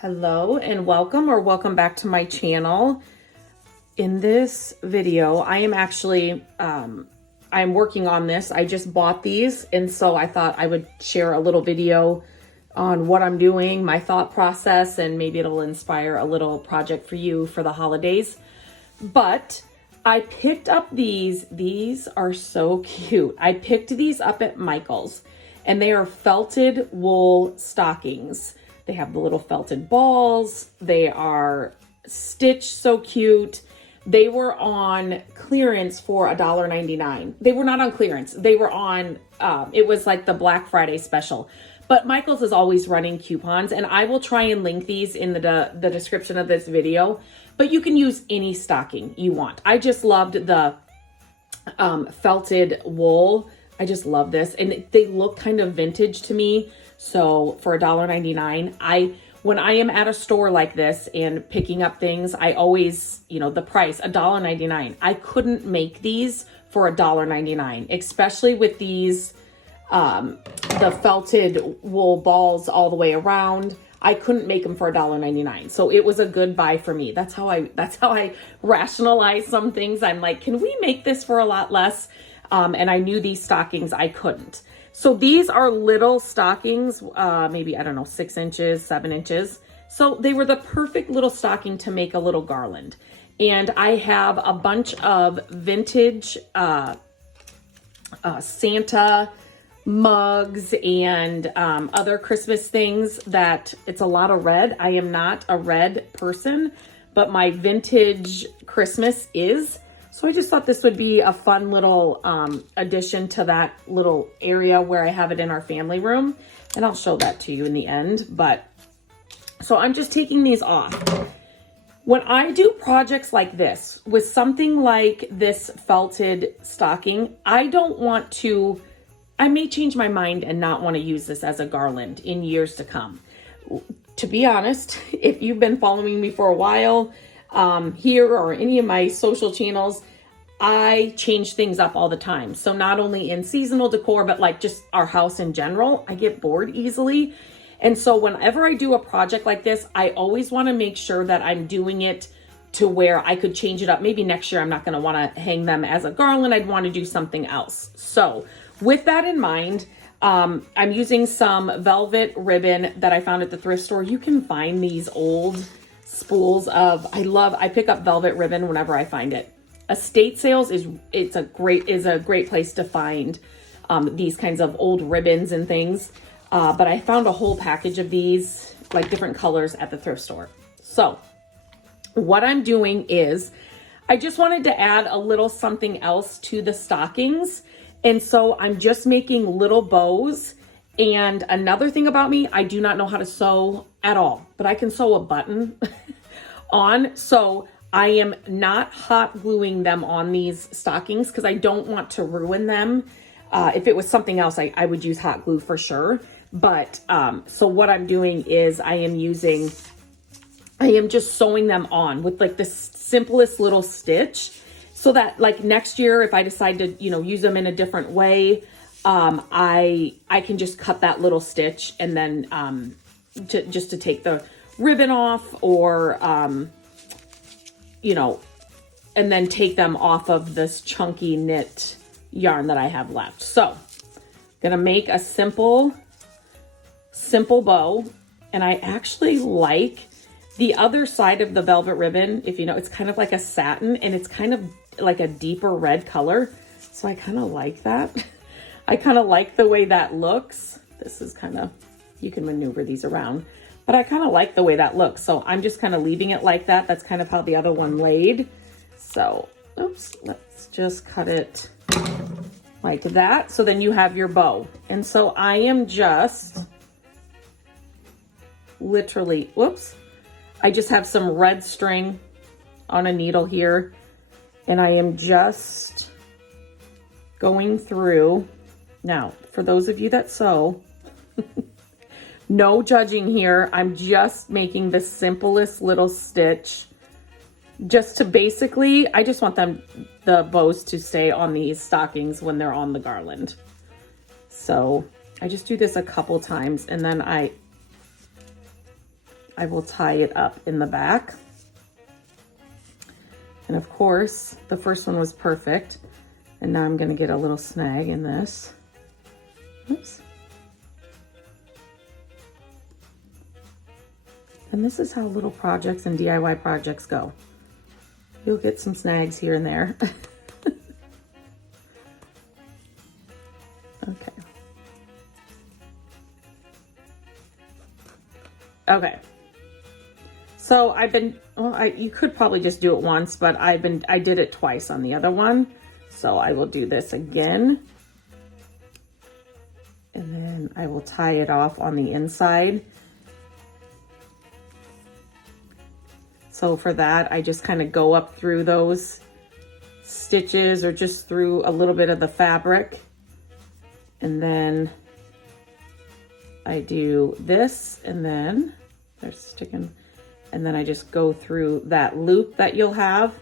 Hello and welcome back to my channel. In this video, I am actually, I'm working on this. I just bought these, and so I thought I would share a little video on what I'm doing, my thought process, and maybe it'll inspire a little project for you for the holidays. But I picked up these. These are so cute. I picked these up at Michael's, and they are felted wool stockings. They have the little felted balls. They are stitched so cute. They were on clearance for $1.99. They were not on clearance. They were on, it was like the Black Friday special. But Michael's is always running coupons, and I will try and link these in the description of this video. But you can use any stocking you want. I just loved the felted wool. I just love this. And they look kind of vintage to me. So for $1.99, when I am at a store like this and picking up things, I always, the price, $1.99. I couldn't make these for $1.99, especially with these, the felted wool balls all the way around. I couldn't make them for $1.99. So it was a good buy for me. That's how I rationalize some things. I'm like, can we make this for a lot less? And I knew these stockings I couldn't. So these are little stockings, maybe, 6 inches, 7 inches. So they were the perfect little stocking to make a little garland. And I have a bunch of vintage Santa mugs and other Christmas things that it's a lot of red. I am not a red person, but my vintage Christmas is. So I just thought this would be a fun little addition to that little area where I have it in our family room. And I'll show that to you in the end. But so I'm just taking these off. When I do projects like this, with something like this felted stocking, I may change my mind and not want to use this as a garland in years to come. To be honest, if you've been following me for a while, here or any of my social channels, I change things up all the time. So not only in seasonal decor, but like just our house in general, I get bored easily. And so whenever I do a project like this, I always want to make sure that I'm doing it to where I could change it up. Maybe next year, I'm not going to want to hang them as a garland. I'd want to do something else. So with that in mind, I'm using some velvet ribbon that I found at the thrift store. You can find these old spools of, I pick up velvet ribbon whenever I find it. Estate sales is a great place to find these kinds of old ribbons and things. But I found a whole package of these, like different colors, at the thrift store. So what I'm doing is I just wanted to add a little something else to the stockings. And so I'm just making little bows. And another thing about me, I do not know how to sew at all, but I can sew a button on. So I am not hot gluing them on these stockings because I don't want to ruin them. If it was something else, I would use hot glue for sure. But so what I'm doing is I am just sewing them on with like the simplest little stitch, so that like next year, if I decide to, use them in a different way, I can just cut that little stitch and then to take the ribbon off, or and then take them off of this chunky knit yarn that I have left. So gonna make a simple bow. And I actually like the other side of the velvet ribbon. If it's kind of like a satin, and it's kind of like a deeper red color. So I kind of like that. I kind of like the way that looks. This is kind of, you can maneuver these around, but I kind of like the way that looks. So I'm just kind of leaving it like that. That's kind of how the other one laid. So, oops, let's just cut it like that. So then you have your bow. And so I am just literally, whoops, I just have some red string on a needle here. And I am just going through. Now, for those of you that sew, no judging here. I'm just making the simplest little stitch just to basically, I just want the bows to stay on these stockings when they're on the garland. So I just do this a couple times, and then I I will tie it up in the back. And of course, the first one was perfect. And now I'm gonna get a little snag in this. Oops. And this is how little projects and DIY projects go. You'll get some snags here and there. Okay. Okay. So I've been, well, you could probably just do it once, but I did it twice on the other one. So I will do this again. And then I will tie it off on the inside. So for that, I just kind of go up through those stitches or just through a little bit of the fabric. And then I do this, and then they're sticking, and then I just go through that loop that you'll have.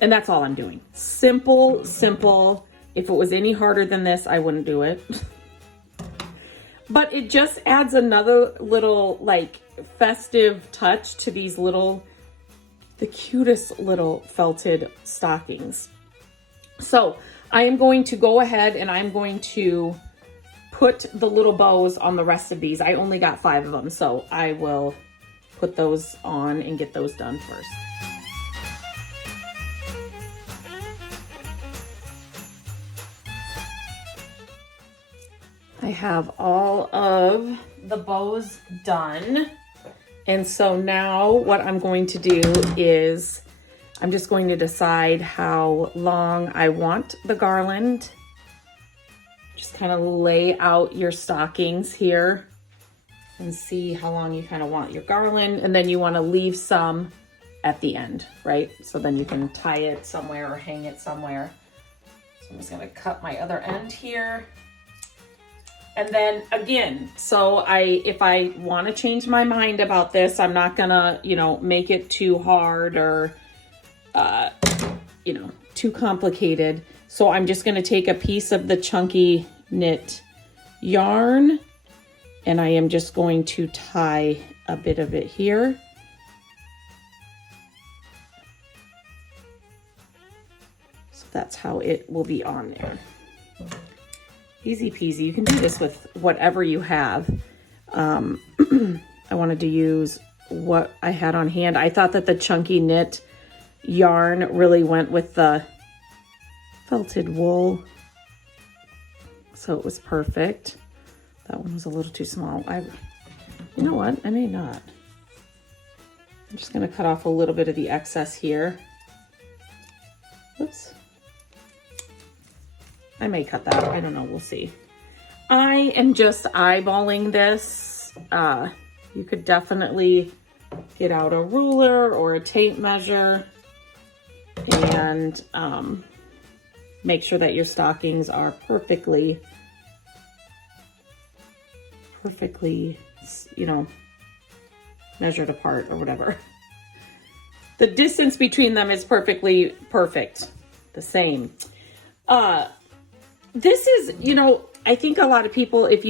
And that's all I'm doing. Simple, simple. If it was any harder than this, I wouldn't do it. But it just adds another little like festive touch to these little, the cutest little felted stockings. So I am going to go ahead and I'm going to put the little bows on the rest of these. I only got 5 of them, so I will put those on and get those done first. I have all of the bows done. And so now what I'm going to do is I'm just going to decide how long I want the garland. Just kind of lay out your stockings here and see how long you kind of want your garland. And then you want to leave some at the end, right? So then you can tie it somewhere or hang it somewhere. So I'm just going to cut my other end here. And then again, so if I want to change my mind about this, I'm not gonna, make it too hard or, too complicated. So I'm just gonna take a piece of the chunky knit yarn and I am just going to tie a bit of it here. So that's how it will be on there. Easy peasy. You can do this with whatever you have. I wanted to use what I had on hand. I thought that the chunky knit yarn really went with the felted wool. So it was perfect. That one was a little too small. You know what? I may not. I'm just going to cut off a little bit of the excess here. Oops. I may cut that. I don't know. We'll see. I am just eyeballing this. You could definitely get out a ruler or a tape measure and make sure that your stockings are perfectly, measured apart or whatever. The distance between them is perfectly perfect. The same. This is, I think a lot of people, if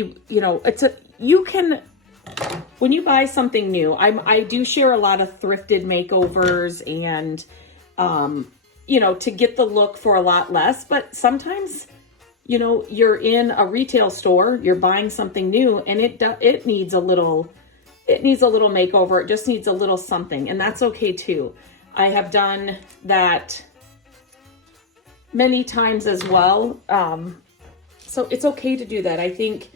when you buy something new, I do share a lot of thrifted makeovers and, to get the look for a lot less, but sometimes, you're in a retail store, you're buying something new and it needs a little makeover. It just needs a little something, and that's okay too. I have done that many times as well. So it's okay to do that. I think,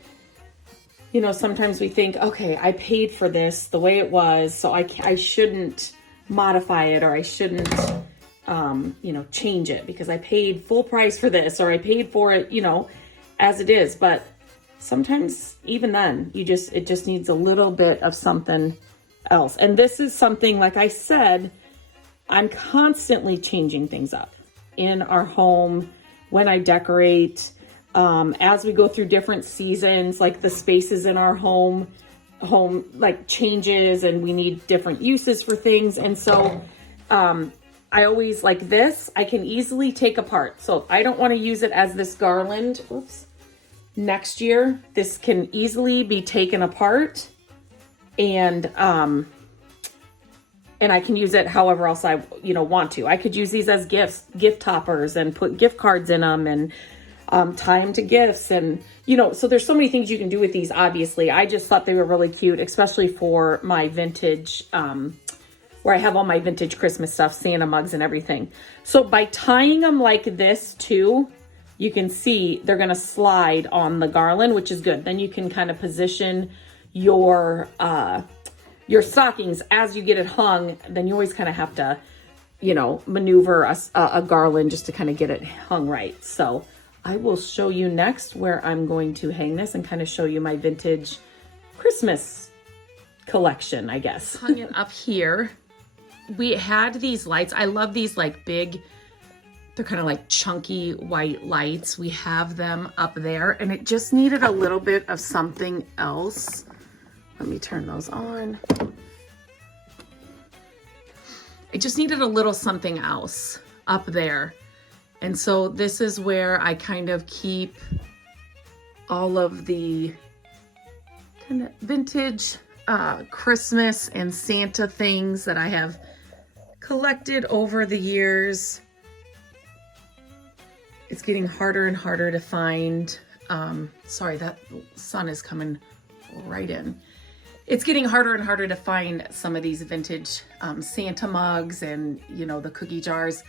sometimes we think, okay, I paid for this the way it was, so I shouldn't modify it, or I shouldn't, change it because I paid full price for this, or I paid for it, as it is. But sometimes even then it just needs a little bit of something else. And this is something, like I said, I'm constantly changing things up in our home when I decorate, as we go through different seasons, like the spaces in our home like changes and we need different uses for things. And so I always, like this, I can easily take apart. So if I don't want to use it as this garland, next year, this can easily be taken apart and I can use it however else I, want to. I could use these as gift toppers, and put gift cards in them, and tie them to gifts. And, so there's so many things you can do with these, obviously. I just thought they were really cute, especially for my vintage, where I have all my vintage Christmas stuff, Santa mugs and everything. So by tying them like this too, you can see they're going to slide on the garland, which is good. Then you can kind of position your stockings as you get it hung. Then you always kind of have to, maneuver a garland just to kind of get it hung right. So I will show you next where I'm going to hang this, and kind of show you my vintage Christmas collection, I guess. Hung it up here. We had these lights. I love these like big, they're kind of like chunky white lights. We have them up there, and it just needed a little bit of something else. Let me turn those on. It just needed a little something else up there. And so this is where I kind of keep all of the kind of vintage Christmas and Santa things that I have collected over the years. It's getting harder and harder to find. Sorry, that sun is coming right in. It's getting harder and harder to find some of these vintage Santa mugs and, the cookie jars.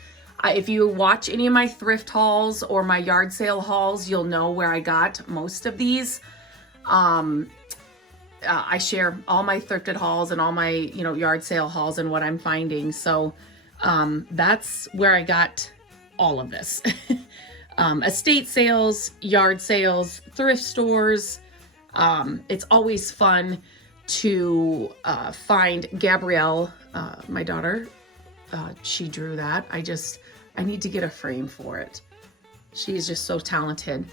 If you watch any of my thrift hauls or my yard sale hauls, you'll know where I got most of these. I share all my thrifted hauls and all my, yard sale hauls and what I'm finding. So that's where I got all of this. Estate sales, yard sales, thrift stores. It's always fun to find Gabrielle, my daughter. She drew that. I need to get a frame for it. She is just so talented.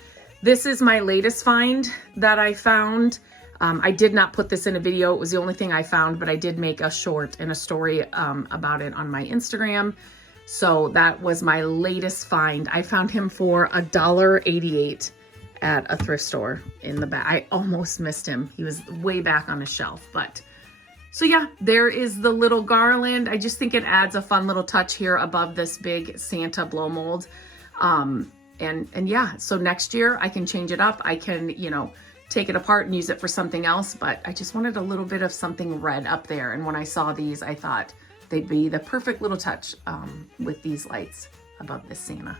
This is my latest find that I found. I did not put this in a video. It was the only thing I found, but I did make a short and a story about it on my Instagram. So that was my latest find. I found him for $1.88 at a thrift store in the back. I almost missed him. He was way back on the shelf, but so yeah, there is the little garland. I just think it adds a fun little touch here above this big Santa blow mold. And yeah, so next year I can change it up. I can, take it apart and use it for something else, but I just wanted a little bit of something red up there. And when I saw these, I thought they'd be the perfect little touch with these lights above this Santa.